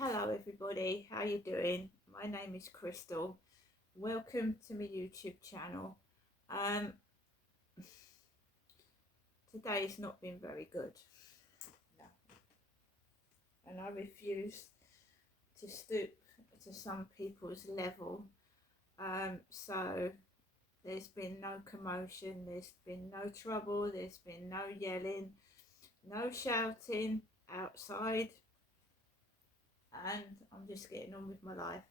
Hello everybody, how you doing? My name is Crystal. Welcome to my YouTube channel. Um, Today's not been very good. No. And I refuse to stoop to some people's level. So there's been no commotion, there's been no trouble, there's been no yelling, no shouting outside, and I'm just getting on with my life.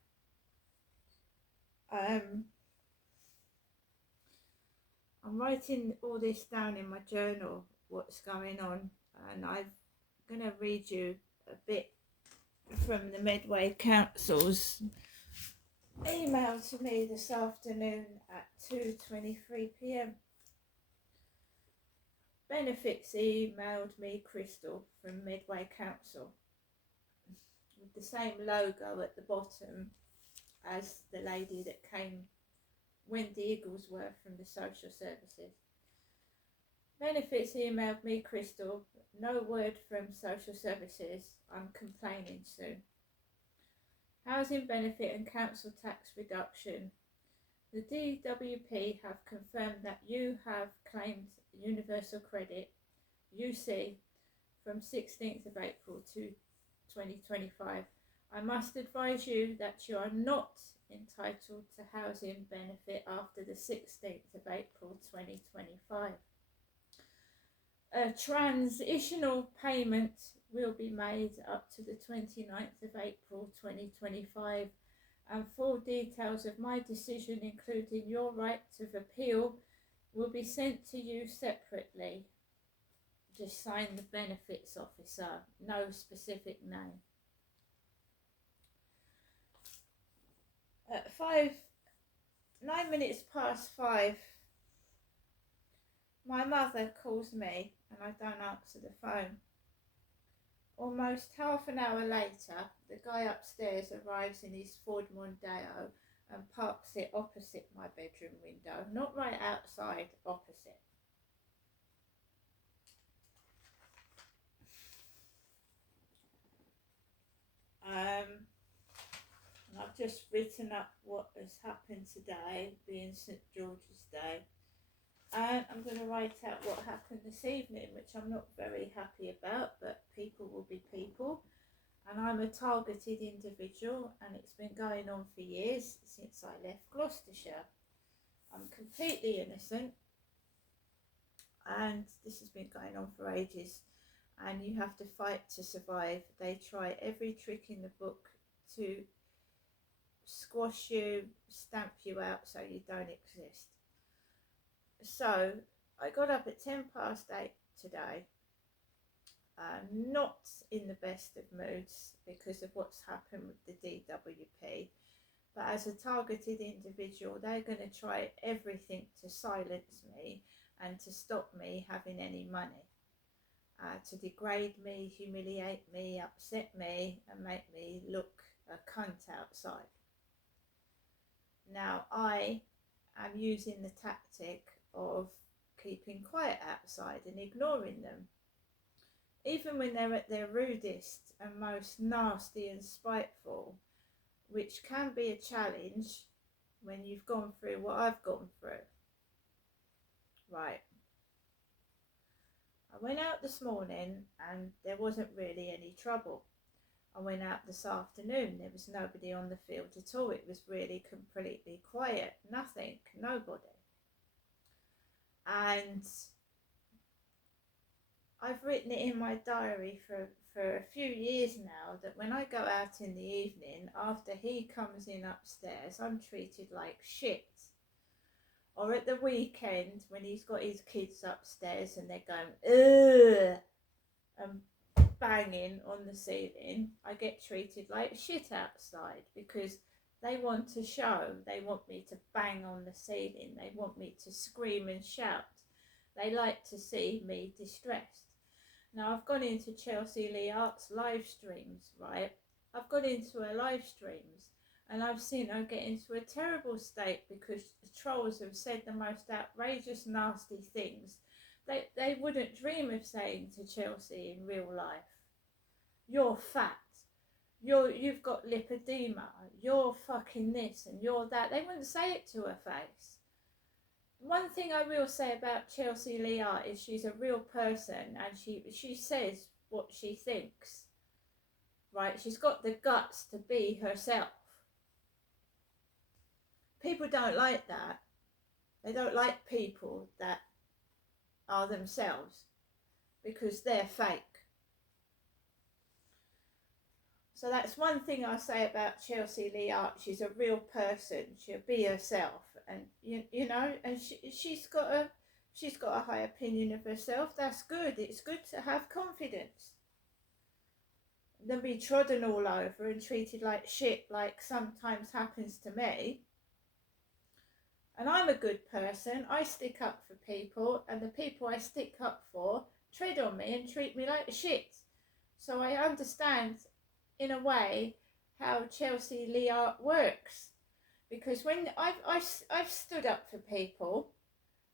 I'm writing all this down in my journal, what's going on, and I'm going to read you a bit from the Medway Council's email to me this afternoon at 2:23 p.m. Benefits emailed me Crystal from Medway Council with the same logo at the bottom as the lady that came, Wendy Igglesworth, from the social services. Benefits emailed me Crystal, no word from social services, I'm complaining soon. Housing benefit and council tax reduction. The DWP have confirmed that you have claimed universal credit, UC, from 16th of April to 2025. I must advise you that you are not entitled to housing benefit after the 16th of April 2025. A transitional payment will be made up to the 29th of April 2025, and full details of my decision, including your right of appeal, will be sent to you separately. Just sign the benefits officer, no specific name. At 9 minutes past 5, my mother calls me and I don't answer the phone. Almost half an hour later, the guy upstairs arrives in his Ford Mondeo and parks it opposite my bedroom window, not right outside, opposite. And I've just written up what has happened today, being St George's Day. And I'm going to write out what happened this evening, which I'm not very happy about, but people will be people. And I'm a targeted individual, and it's been going on for years, since I left Gloucestershire. I'm completely innocent, and this has been going on for ages, and you have to fight to survive. They try every trick in the book to squash you, stamp you out so you don't exist. So I got up at 8:10 today, not in the best of moods because of what's happened with the DWP, but as a targeted individual, they're going to try everything to silence me and to stop me having any money, to degrade me, humiliate me, upset me, and make me look a cunt outside. Now I am using the tactic of keeping quiet outside and ignoring them, even when they're at their rudest and most nasty and spiteful, which can be a challenge when you've gone through what I've gone through. Right. I went out this morning and there wasn't really any trouble. I went out this afternoon, there was nobody on the field at all. It was really completely quiet, nothing, nobody. And I've written it in my diary for a few years now that when I go out in the evening, after he comes in upstairs, I'm treated like shit. Or at the weekend when he's got his kids upstairs and they're going, ugh, and banging on the ceiling, I get treated like shit outside because they want to show, they want me to bang on the ceiling, they want me to scream and shout, they like to see me distressed. Now I've gone into Chelsea Lee Arts live streams, right? I've gone into her live streams and I've seen her get into a terrible state because the trolls have said the most outrageous, nasty things they wouldn't dream of saying to Chelsea in real life. You're fat. you've got lipedema, you're fucking this and you're that. They wouldn't say it to her face. One thing I will say about Chelsea Leah is she's a real person, and she says what she thinks. Right? She's got the guts to be herself. People don't like that. They don't like people that are themselves because they're fake. So that's one thing I say about Chelsea Leah. She's a real person. She'll be herself, and you know, and she's got a high opinion of herself. That's good. It's good to have confidence. Than be trodden all over and treated like shit, like sometimes happens to me. And I'm a good person. I stick up for people, and the people I stick up for tread on me and treat me like shit. So I understand, in a way, how Chelsea Leah works. Because when I've stood up for people,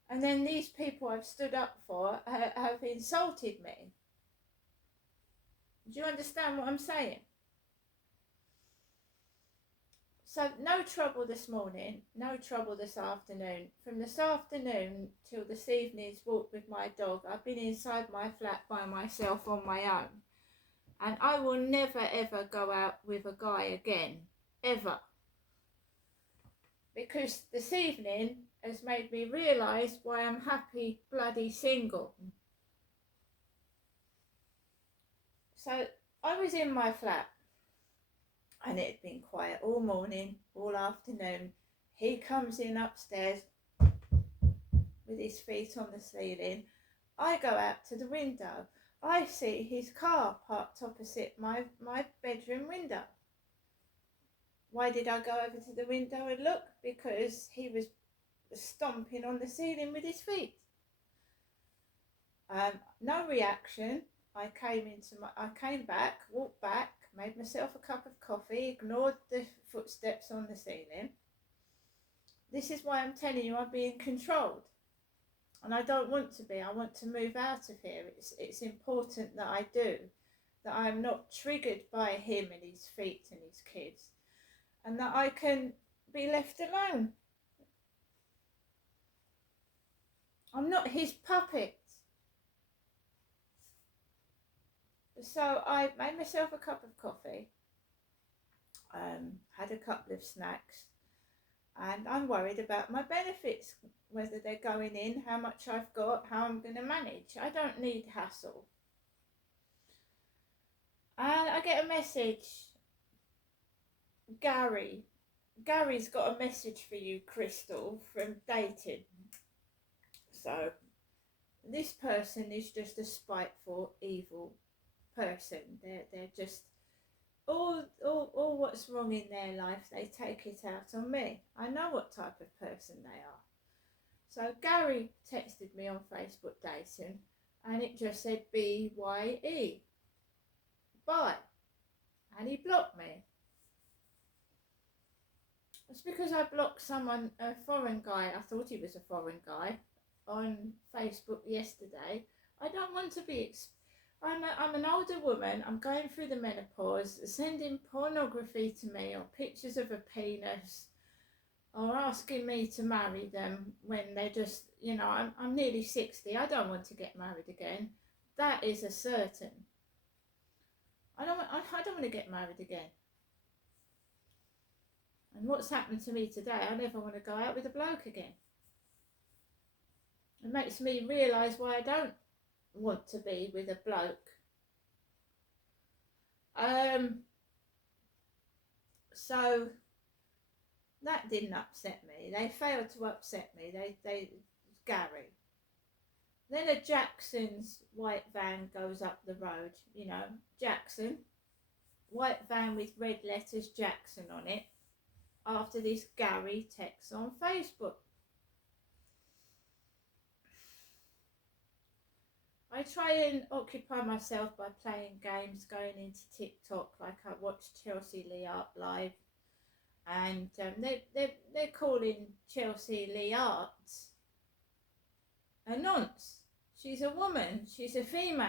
and then these people I've stood up for have insulted me. Do you understand what I'm saying? So no trouble this morning, no trouble this afternoon. From this afternoon till this evening's walk with my dog, I've been inside my flat by myself on my own. And I will never ever go out with a guy again, ever. Because this evening has made me realise why I'm happy bloody single. So I was in my flat, and it had been quiet all morning, all afternoon. He comes in upstairs with his feet on the ceiling. I go out to the window. I see his car parked opposite my bedroom window. Why did I go over to the window and look? Because he was stomping on the ceiling with his feet. No reaction. I came back, walked back, made myself a cup of coffee, ignored the footsteps on the ceiling. This is why I'm telling you I'm being controlled. And I don't want to be. I want to move out of here. It's important that I do. That I'm not triggered by him and his feet and his kids. And that I can be left alone. I'm not his puppet. So I made myself a cup of coffee, had a couple of snacks, and I'm worried about my benefits, whether they're going in, how much I've got, how I'm going to manage. I don't need hassle. And I get a message. Gary's got a message for you, Crystal, from dating. So this person is just a spiteful, evil person. They're just all what's wrong in their life, they take it out on me. I know what type of person they are. So Gary texted me on Facebook dating, and it just said BYE, bye, and he blocked me. It's because I blocked someone, a foreign guy. I thought he was a foreign guy, on Facebook yesterday. I don't want to be. I'm an older woman. I'm going through the menopause. Sending pornography to me, or pictures of a penis, or asking me to marry them when they're just, you know, I'm nearly 60. I don't want to get married again. That is a certain. I don't want to get married again. And what's happened to me today, I never want to go out with a bloke again. It makes me realise why I don't want to be with a bloke. So that didn't upset me. They failed to upset me. They Gary. Then a Jackson's white van goes up the road. You know, Jackson, white van with red letters Jackson on it. After this Gary texts on Facebook. I try and occupy myself by playing games, going into TikTok, like I watched Chelsea Leah live, and they're calling Chelsea Leah a nonce. She's a woman. She's a female.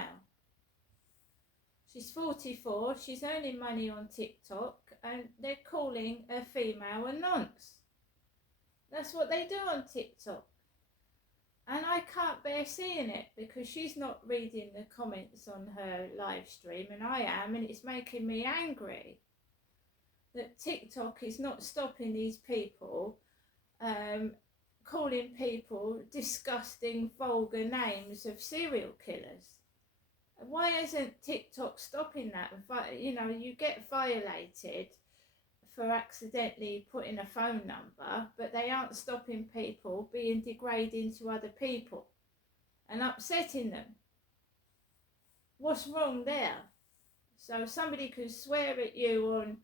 She's 44, she's earning money on TikTok, and they're calling a female a nonce. That's what they do on TikTok. And I can't bear seeing it because she's not reading the comments on her live stream, and I am, and it's making me angry that TikTok is not stopping these people calling people disgusting, vulgar names of serial killers. Why isn't TikTok stopping that? You know, you get violated for accidentally putting a phone number, but they aren't stopping people being degrading to other people and upsetting them. What's wrong there? So somebody could swear at you on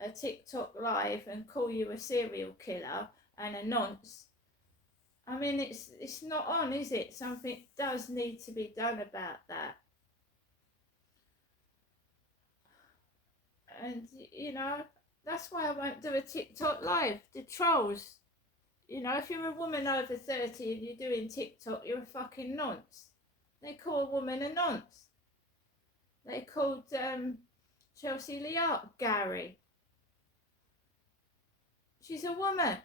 a TikTok live and call you a serial killer and a nonce. I mean, it's not on, is it? Something does need to be done about that. And, you know, that's why I won't do a TikTok live. The trolls, you know, if you're a woman over 30 and you're doing TikTok, you're a fucking nonce. They call a woman a nonce. They called Chelsea Liart Gary. She's a woman.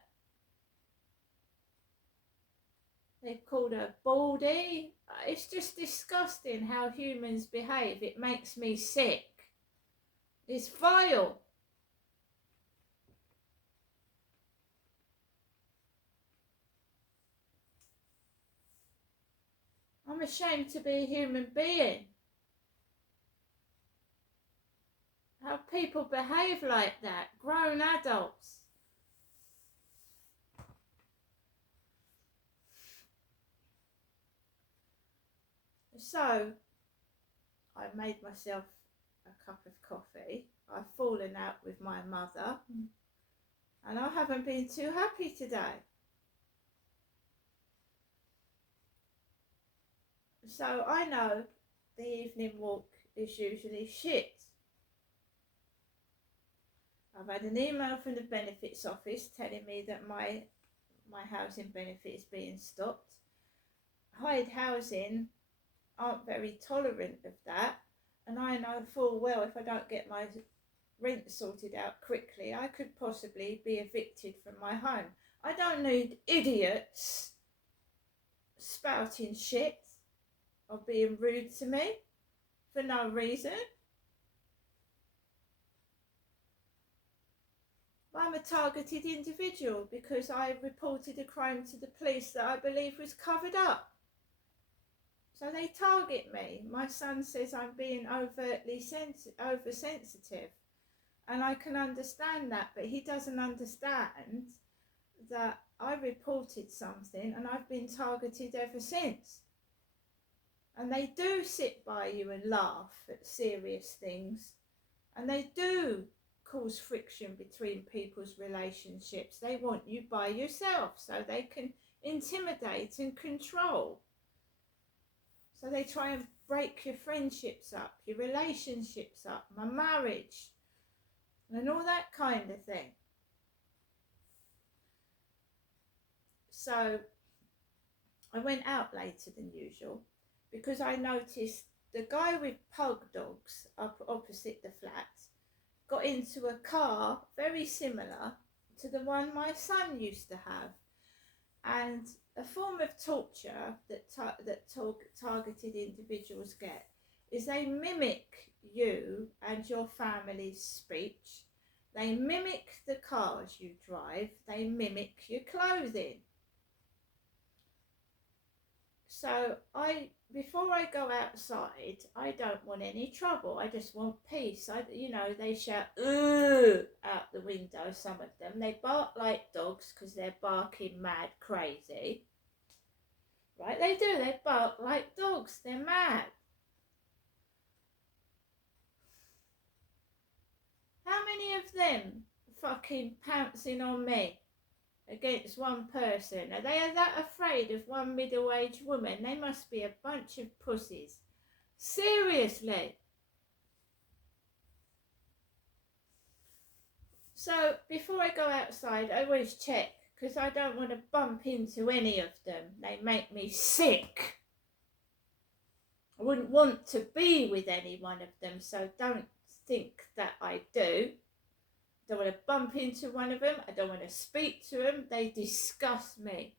They've called her baldy. It's just disgusting how humans behave. It makes me sick. It's vile. I'm ashamed to be a human being. How people behave like that, grown adults. So, I made myself a cup of coffee. I've fallen out with my mother, and I haven't been too happy today. So I know the evening walk is usually shit. I've had an email from the benefits office telling me that my housing benefit is being stopped. Hyde Housing aren't very tolerant of that, and I know full well if I don't get my rent sorted out quickly, I could possibly be evicted from my home. I don't need idiots spouting shit or being rude to me for no reason. I'm a targeted individual because I reported a crime to the police that I believe was covered up. So they target me. My son says I'm being overtly oversensitive. And I can understand that, but he doesn't understand that I reported something and I've been targeted ever since. And they do sit by you and laugh at serious things. And they do cause friction between people's relationships. They want you by yourself so they can intimidate and control. So they try and break your friendships up, your relationships up, my marriage, and all that kind of thing. So I went out later than usual because I noticed the guy with pug dogs up opposite the flat got into a car very similar to the one my son used to have. And a form of torture that targeted individuals get is they mimic you and your family's speech. They mimic the cars you drive. They mimic your clothing. So before I go outside, I don't want any trouble. I just want peace. They shout "Ugh" out the window. Some of them, they bark like dogs because they're barking mad crazy. Right? They do. They bark like dogs. They're mad. How many of them fucking pouncing on me against one person? Are they that afraid of one middle-aged woman? They must be a bunch of pussies. Seriously. So before I go outside, I always check because I don't want to bump into any of them. They make me sick. I wouldn't want to be with any one of them, so don't think that I do. I don't want to bump into one of them. I don't want to speak to them. They disgust me.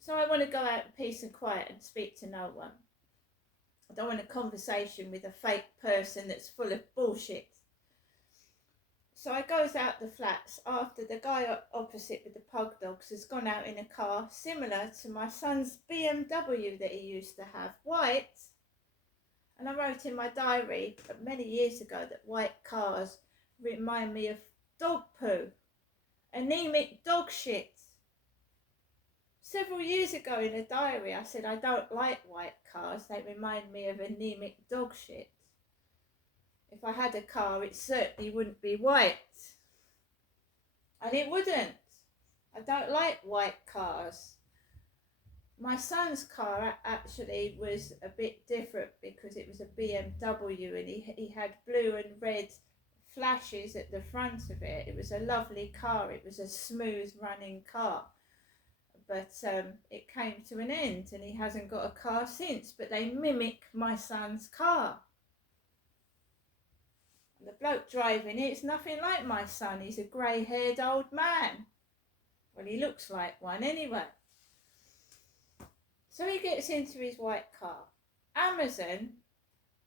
So I want to go out in peace and quiet and speak to no one. I don't want a conversation with a fake person that's full of bullshit. So I goes out the flats after the guy opposite with the pug dogs has gone out in a car similar to my son's BMW that he used to have, white. And I wrote in my diary many years ago that white cars remind me of dog poo, anemic dog shit. Several years ago in a diary I said I don't like white cars, they remind me of anemic dog shit. If I had a car, it certainly wouldn't be white. And it wouldn't. I don't like white cars. My son's car actually was a bit different because it was a BMW and he had blue and red flashes at the front of it. It was a lovely car. It was a smooth running car. But it came to an end and he hasn't got a car since. But they mimic my son's car. The bloke driving it's nothing like my son. He's a grey-haired old man. Well, he looks like one anyway. So he gets into his white car. Amazon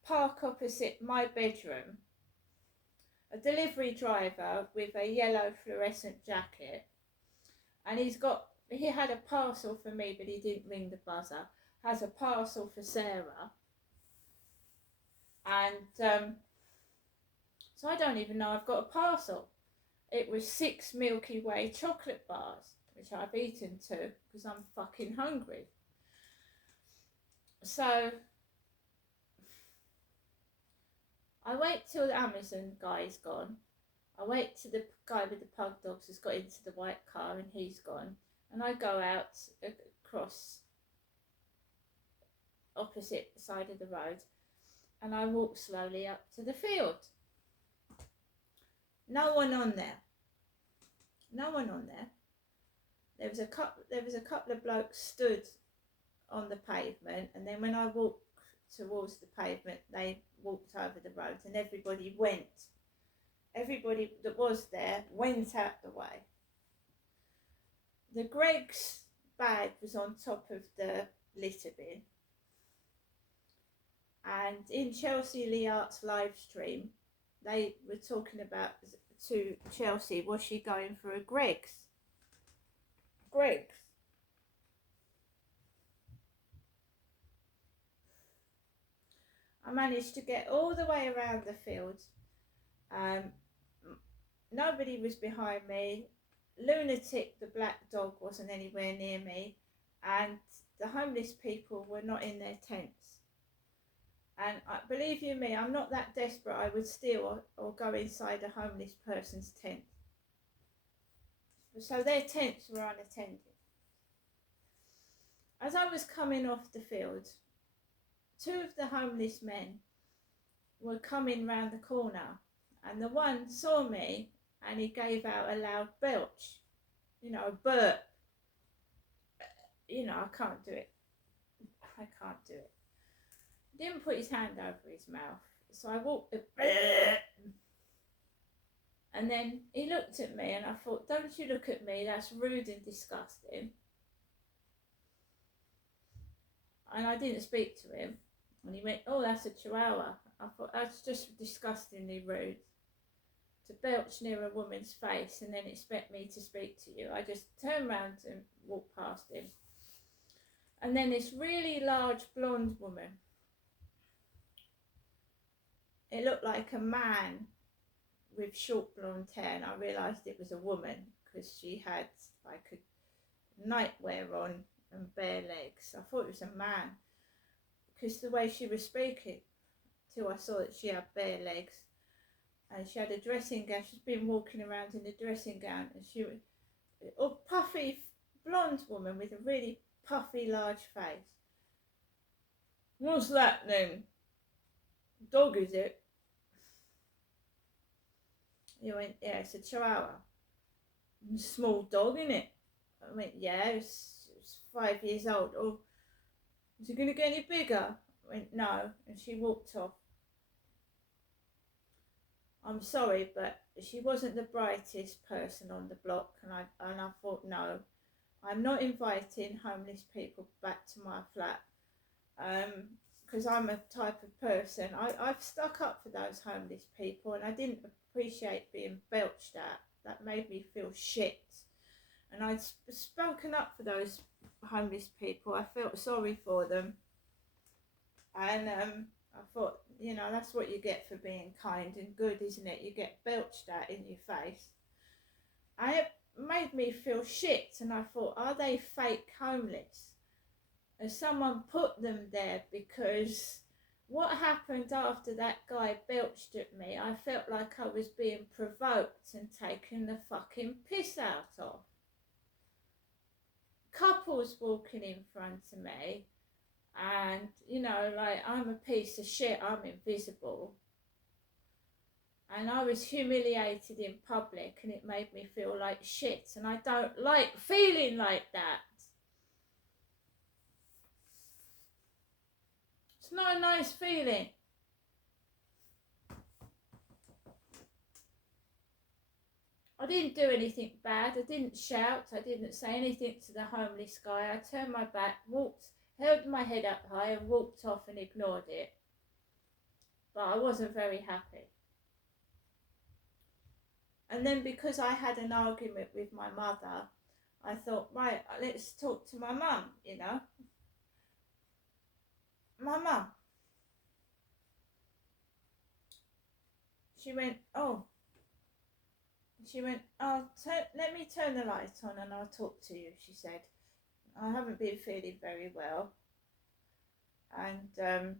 park opposite my bedroom. A delivery driver with a yellow fluorescent jacket. And he had a parcel for me, but he didn't ring the buzzer. Has a parcel for Sarah. And so I don't even know I've got a parcel. It was 6 Milky Way chocolate bars, which I've eaten 2 because I'm fucking hungry. So I wait till the Amazon guy's gone. I wait till the guy with the pug dogs has got into the white car and he's gone. And I go out across opposite side of the road and I walk slowly up to the field. No one on there. No one on there. There was a couple of blokes stood on the pavement, and then when I walked towards the pavement, they walked over the road, and everybody went. Everybody that was there went out the way. The Greggs bag was on top of the litter bin, and in Chelsea Lee Art's live stream, they were talking about to Chelsea, was she going for a Greggs? Greggs. I managed to get all the way around the field. Nobody was behind me. Lunatic, the black dog, wasn't anywhere near me. And the homeless people were not in their tents. And believe you me, I'm not that desperate I would steal or go inside a homeless person's tent. So their tents were unattended. As I was coming off the field, 2 of the homeless men were coming round the corner, and the one saw me and he gave out a loud belch, a burp. I can't do it. I can't do it. He didn't put his hand over his mouth, so I walked and then he looked at me and I thought, don't you look at me, that's rude and disgusting. And I didn't speak to him. And he went, oh, that's a chihuahua. I thought, that's just disgustingly rude. To belch near a woman's face and then expect me to speak to you. I just turned round and walked past him. And then this really large blonde woman. It looked like a man with short blonde hair, and I realised it was a woman because she had like a nightwear on and bare legs. I thought it was a man because the way she was speaking, till I saw that she had bare legs, and she had a dressing gown. She's been walking around in a dressing gown, and she was a puffy blonde woman with a really puffy large face. What's that then? Dog, is it? He went, yeah, it's a chihuahua. Small dog, isn't it? I went, yeah, it's 5 years old. Oh, Is it going to get any bigger? I went, no. And she walked off. I'm sorry, but she wasn't the brightest person on the block. And I thought, no, I'm not inviting homeless people back to my flat. Because I'm a type of person, I've stuck up for those homeless people, and I didn't appreciate being belched at. That made me feel shit. And I'd spoken up for those homeless people. I felt sorry for them. And I thought, you know, that's what you get for being kind and good, isn't it? You get belched at in your face. And it made me feel shit. And I thought, are they fake homeless? And someone put them there because what happened after that guy belched at me, I felt like I was being provoked and taken the fucking piss out of. Couples walking in front of me, and you know, like, I'm a piece of shit, I'm invisible, and I was humiliated in public, and it made me feel like shit, and I don't like feeling like that. It's not a nice feeling. I didn't do anything bad. I didn't shout. I didn't say anything to the homeless guy. I turned my back, held my head up high and walked off and ignored it. But I wasn't very happy. And then because I had an argument with my mother, I thought, right, let's talk to my mum, you know. My mum. She went, oh, let me turn the light on and I'll talk to you, she said. I haven't been feeling very well. And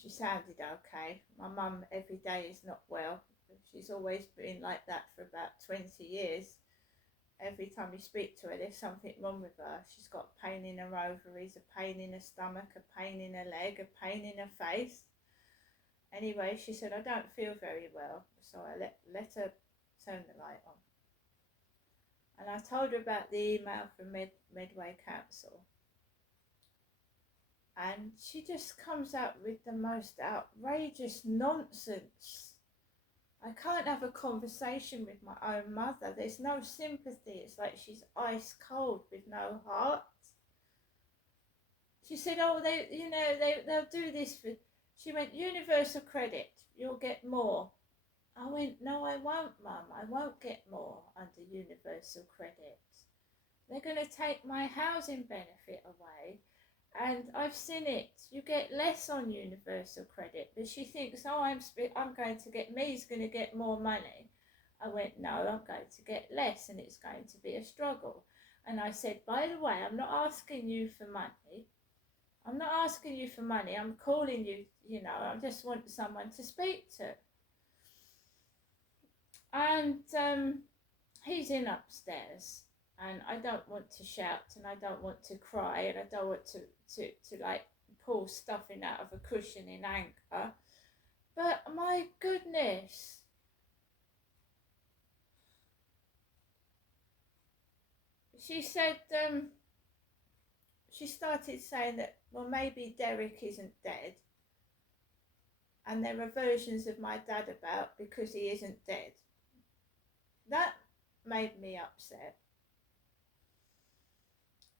she sounded okay. My mum every day is not well. She's always been like that for about 20 years. Every time you speak to her, there's something wrong with her. She's got pain in her ovaries, a pain in her stomach, a pain in her leg, a pain in her face. Anyway, she said, I don't feel very well. So I let her turn the light on. And I told her about the email from Medway Council. And she just comes out with the most outrageous nonsense. I can't have a conversation with my own mother. There's no sympathy. It's like she's ice cold with no heart. She said, oh, they'll do this for... She went, universal credit, you'll get more. I went, no, I won't, Mum. I won't get more under universal credit. They're going to take my housing benefit away. And I've seen it. You get less on universal credit. But she thinks, oh, I'm going to get... Me's going to get more money. I went, no, I'm going to get less, and it's going to be a struggle. And I said, by the way, I'm not asking you for money. I'm not asking you for money. I'm calling you, you know, I just want someone to speak to. And he's in upstairs. And I don't want to shout, and I don't want to cry, and I don't want to like pull stuffing out of a cushion in anger. But my goodness. She said, she started saying that, well, maybe Derek isn't dead. And there are versions of my dad about because he isn't dead. That made me upset.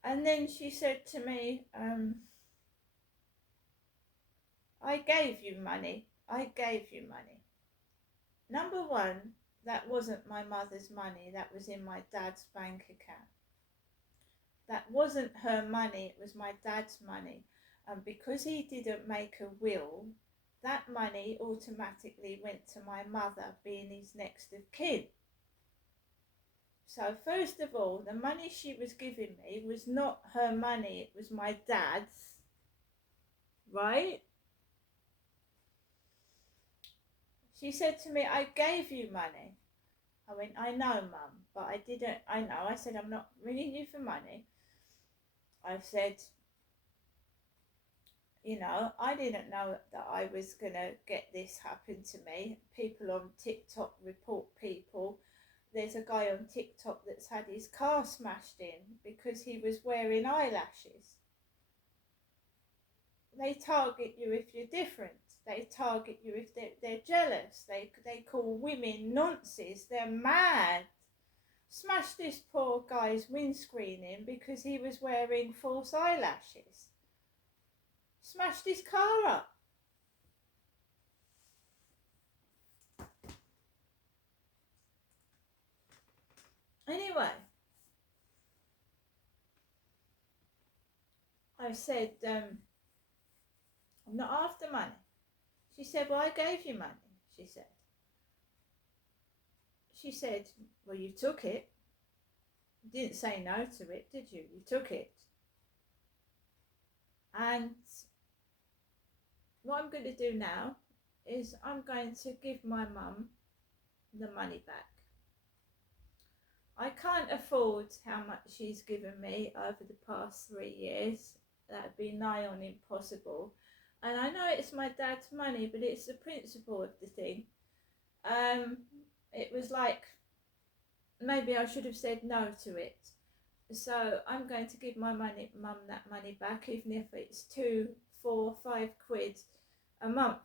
And then she said to me, I gave you money. I gave you money. Number one, that wasn't my mother's money. That was in my dad's bank account. That wasn't her money. It was my dad's money. And because he didn't make a will, that money automatically went to my mother, being his next of kin. So first of all, the money she was giving me was not her money, it was my dad's, right? She said to me, I gave you money. I went, I know, Mum, but I didn't, I know. I said, I'm not ringing you for money. I said, you know, I didn't know that I was going to get this happen to me. People on TikTok report people there's a guy on TikTok that's had his car smashed in because he was wearing eyelashes. They target you if you're different. They target you if they're jealous. They call women nonces. They're mad. Smashed this poor guy's windscreen in because he was wearing false eyelashes. Smashed his car up. Anyway, I said, I'm not after money. She said, well, I gave you money, she said. She said, well, you took it. You didn't say no to it, did you? You took it. And what I'm going to do now is I'm going to give my mum the money back. I can't afford how much she's given me over the past 3 years. That'd be nigh on impossible. And I know it's my dad's money, but it's the principle of the thing. It was like, maybe I should have said no to it. So I'm going to give my mum that money back, even if it's 2, 4, 5 quid a month.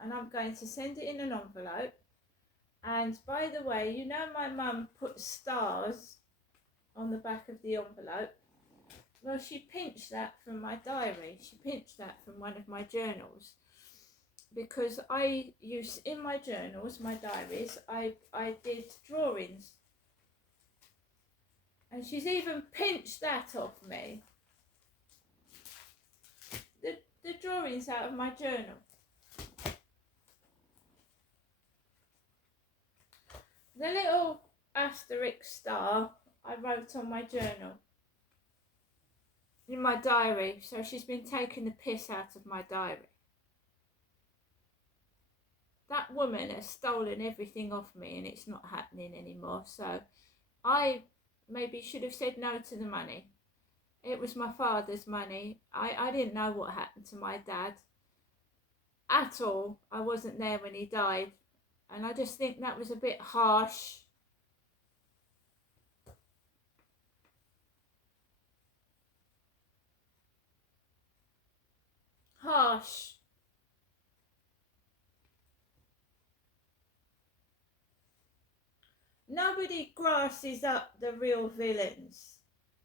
And I'm going to send it in an envelope. And by the way, you know my mum put stars on the back of the envelope. Well, she pinched that from my diary. She pinched that from one of my journals. Because I use, in my journals, my diaries, I did drawings. And she's even pinched that off me. The drawings out of my journal. The little asterisk star I wrote on my journal. In my diary. So she's been taking the piss out of my diary. That woman has stolen everything off me and it's not happening anymore. So I maybe should have said no to the money. It was my father's money. I didn't know what happened to my dad at all. I wasn't there when he died. And I just think that was a bit harsh. Harsh. Nobody grasses up the real villains.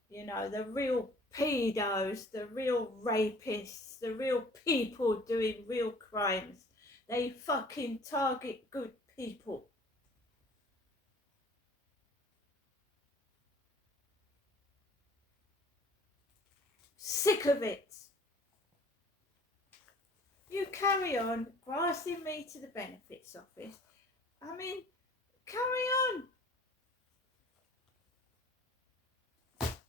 You know, the real pedos, the real rapists, the real people doing real crimes. They fucking target good people. Sick of it. You carry on grassing me to the benefits office. I mean, carry on.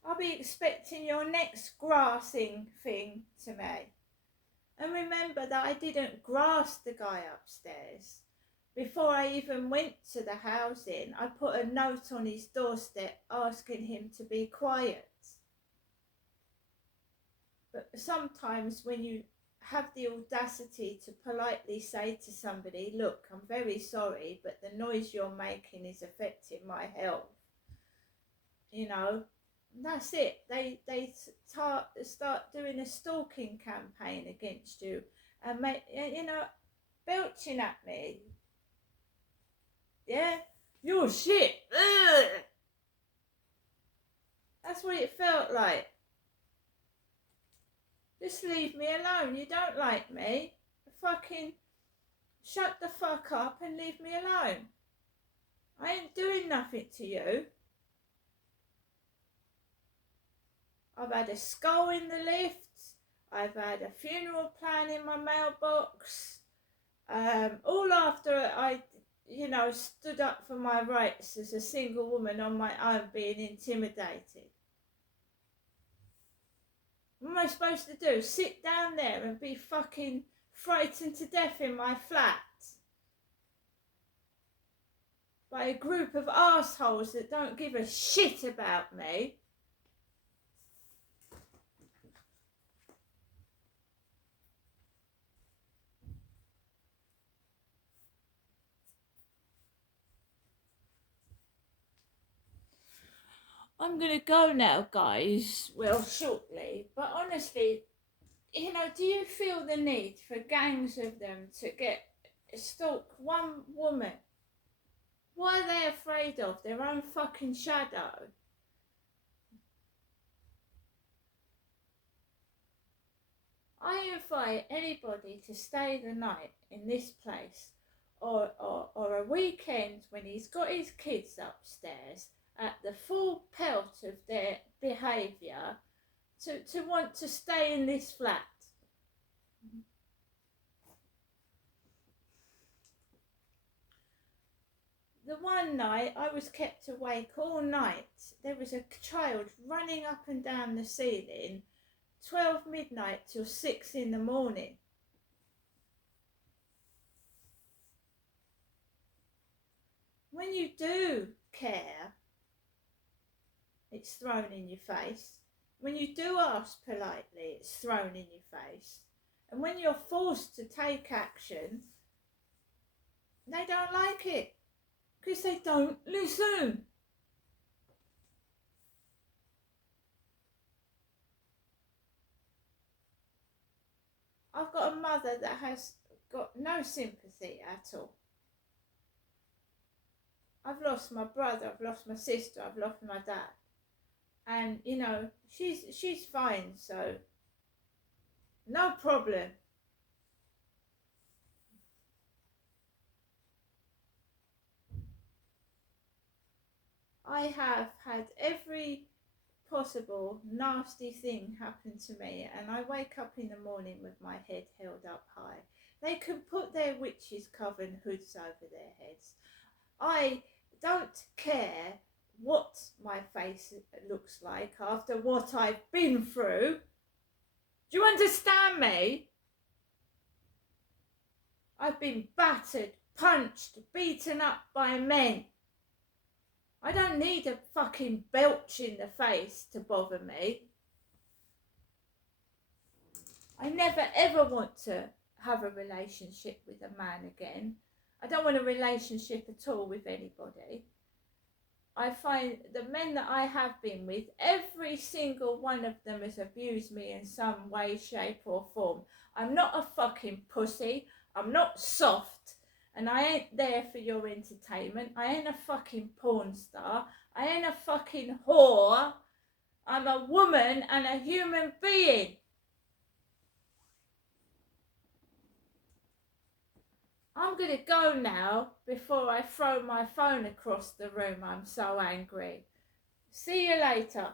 I'll be expecting your next grassing thing to me. And remember that I didn't grass the guy upstairs. Before I even went to the housing, I put a note on his doorstep asking him to be quiet. But sometimes when you have the audacity to politely say to somebody, look, I'm very sorry, but the noise you're making is affecting my health. You know, that's it. They start doing a stalking campaign against you and belching at me. Yeah, you're shit. Ugh. That's what it felt like. Just leave me alone. You don't like me. Fucking shut the fuck up and leave me alone. I ain't doing nothing to you. I've had a skull in the lift. I've had a funeral plan in my mailbox. All after I, stood up for my rights as a single woman on my own being intimidated. What am I supposed to do? Sit down there and be fucking frightened to death in my flat by a group of arseholes that don't give a shit about me? I'm going to go now, guys, well, shortly. But honestly, you know, do you feel the need for gangs of them to stalk one woman? What are they afraid of? Their own fucking shadow? I invite anybody to stay the night in this place, or a weekend when he's got his kids upstairs at the full pelt of their behaviour, to want to stay in this flat. The one night I was kept awake all night. There was a child running up and down the ceiling, 12 midnight till 6 in the morning. When you do care, it's thrown in your face. When you do ask politely, it's thrown in your face. And when you're forced to take action, they don't like it because they don't listen. I've got a mother that has got no sympathy at all. I've lost my brother, I've lost my sister, I've lost my dad. And, you know, she's fine, so no problem. I have had every possible nasty thing happen to me, and I wake up in the morning with my head held up high. They can put their witches' coven hoods over their heads. I don't care what my face looks like after what I've been through. Do you understand me? I've been battered, punched, beaten up by men. I don't need a fucking belch in the face to bother me. I never ever want to have a relationship with a man again. I don't want a relationship at all with anybody. I find the men that I have been with, every single one of them has abused me in some way, shape or form. I'm not a fucking pussy. I'm not soft. And I ain't there for your entertainment. I ain't a fucking porn star. I ain't a fucking whore. I'm a woman and a human being. I'm going to go now before I throw my phone across the room. I'm so angry. See you later.